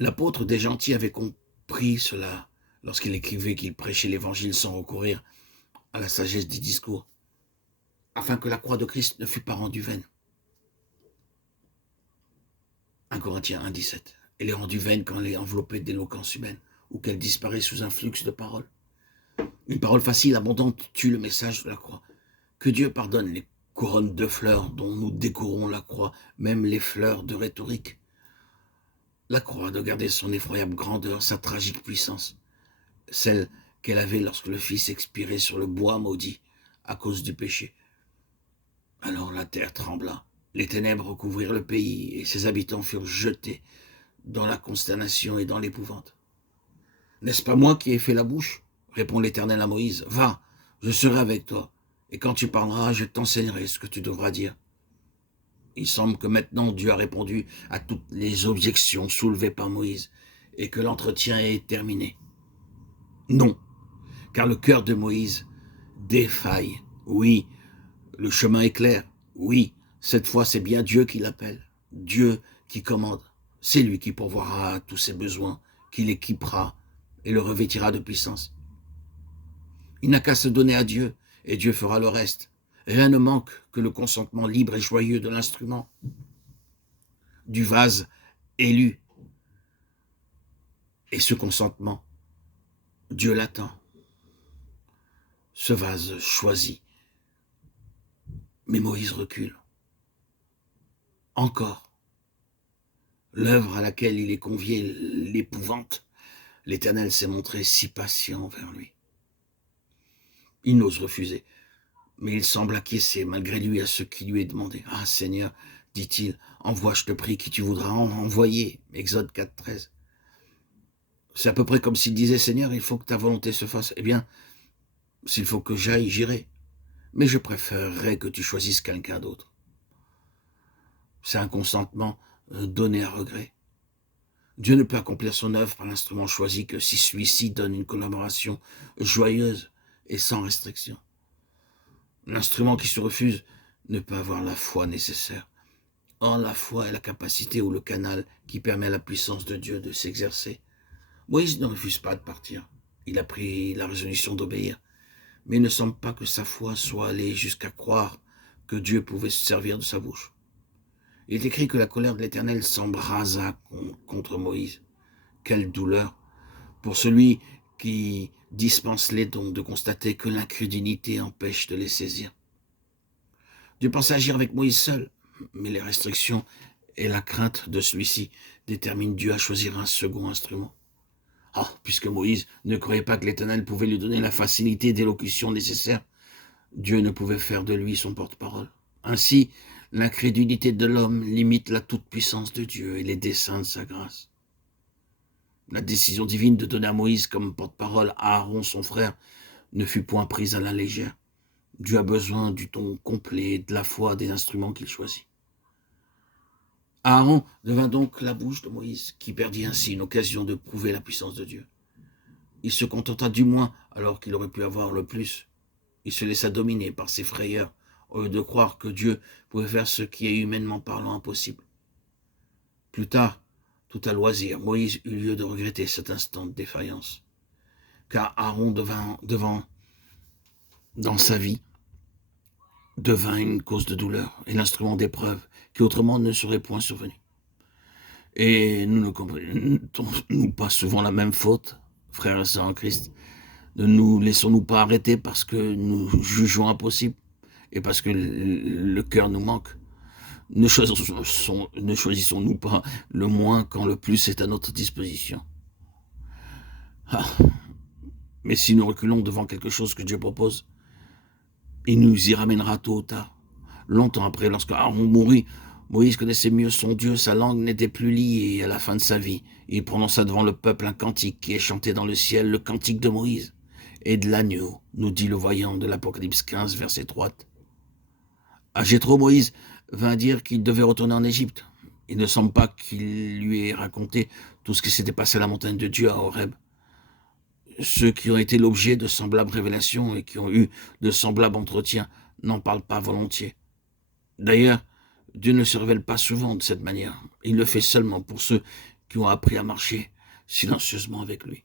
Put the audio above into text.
L'apôtre des gentils avait compris cela lorsqu'il écrivait qu'il prêchait l'évangile sans recourir à la sagesse des discours, afin que la croix de Christ ne fût pas rendue vaine. 1 Corinthiens 1,17. Elle est rendue vaine quand elle est enveloppée d'éloquence humaine ou qu'elle disparaît sous un flux de paroles. Une parole facile, abondante, tue le message de la croix. Que Dieu pardonne les couronnes de fleurs dont nous décorons la croix, même les fleurs de rhétorique. La croix doit garder son effroyable grandeur, sa tragique puissance, celle qu'elle avait lorsque le Fils expirait sur le bois maudit à cause du péché. Alors la terre trembla, les ténèbres recouvrirent le pays et ses habitants furent jetés dans la consternation et dans l'épouvante. « N'est-ce pas moi qui ai fait la bouche ?» répond l'Éternel à Moïse. « Va, je serai avec toi, et quand tu parleras, je t'enseignerai ce que tu devras dire. » Il semble que maintenant Dieu a répondu à toutes les objections soulevées par Moïse et que l'entretien est terminé. Non, car le cœur de Moïse défaille. Oui, le chemin est clair. Oui, cette fois c'est bien Dieu qui l'appelle, Dieu qui commande. C'est lui qui pourvoira à tous ses besoins, qui l'équipera et le revêtira de puissance. Il n'a qu'à se donner à Dieu et Dieu fera le reste. Rien ne manque que le consentement libre et joyeux de l'instrument, du vase élu. Et ce consentement, Dieu l'attend. Ce vase choisi. Mais Moïse recule. Encore. L'œuvre à laquelle il est convié l'épouvante. L'Éternel s'est montré si patient envers lui. Il n'ose refuser, mais il semble acquiescer malgré lui à ce qui lui est demandé. « Ah Seigneur, dit-il, envoie, je te prie, qui tu voudras envoyer. » Exode 4,13. C'est à peu près comme s'il disait « Seigneur, il faut que ta volonté se fasse. Eh bien, s'il faut que j'aille, j'irai. Mais je préférerais que tu choisisses quelqu'un d'autre. » C'est un consentement donné à regret. Dieu ne peut accomplir son œuvre par l'instrument choisi que si celui-ci donne une collaboration joyeuse et sans restriction. L'instrument qui se refuse ne peut avoir la foi nécessaire. Or, la foi est la capacité ou le canal qui permet à la puissance de Dieu de s'exercer. Moïse ne refuse pas de partir. Il a pris la résolution d'obéir. Mais il ne semble pas que sa foi soit allée jusqu'à croire que Dieu pouvait se servir de sa bouche. Il est écrit que la colère de l'Éternel s'embrasa contre Moïse. Quelle douleur pour celui qui dispense les dons de constater que l'incrédulité empêche de les saisir. Dieu pensait agir avec Moïse seul, mais les restrictions et la crainte de celui-ci déterminent Dieu à choisir un second instrument. Ah, puisque Moïse ne croyait pas que l'Éternel pouvait lui donner la facilité d'élocution nécessaire, Dieu ne pouvait faire de lui son porte-parole. Ainsi, l'incrédulité de l'homme limite la toute-puissance de Dieu et les desseins de sa grâce. La décision divine de donner à Moïse comme porte-parole à Aaron, son frère, ne fut point prise à la légère. Dieu a besoin du don complet, de la foi des instruments qu'il choisit. Aaron devint donc la bouche de Moïse, qui perdit ainsi une occasion de prouver la puissance de Dieu. Il se contenta du moins, alors qu'il aurait pu avoir le plus. Il se laissa dominer par ses frayeurs, au lieu de croire que Dieu pouvait faire ce qui est humainement parlant impossible. Plus tard, tout à loisir, Moïse eut lieu de regretter cet instant de défaillance. Car Aaron dans sa vie, devint une cause de douleur et l'instrument d'épreuve qui autrement ne serait point survenu. Et nous ne comprenons pas souvent la même faute, frères et sœurs en Christ. Ne nous laissons-nous pas arrêter parce que nous jugeons impossible et parce que le cœur nous manque. Ne choisissons-nous pas le moins quand le plus est à notre disposition. Ah. Mais si nous reculons devant quelque chose que Dieu propose, il nous y ramènera tôt ou tard. Longtemps après, lorsque Aaron mourut, Moïse connaissait mieux son Dieu, sa langue n'était plus liée à la fin de sa vie. Il prononça devant le peuple un cantique qui est chanté dans le ciel, le cantique de Moïse et de l'agneau, nous dit le voyant de l'Apocalypse 15, verset 3. À Jéthro, Moïse vint dire qu'il devait retourner en Égypte. Il ne semble pas qu'il lui ait raconté tout ce qui s'était passé à la montagne de Dieu à Horeb. Ceux qui ont été l'objet de semblables révélations et qui ont eu de semblables entretiens n'en parlent pas volontiers. D'ailleurs, Dieu ne se révèle pas souvent de cette manière. Il le fait seulement pour ceux qui ont appris à marcher silencieusement avec lui.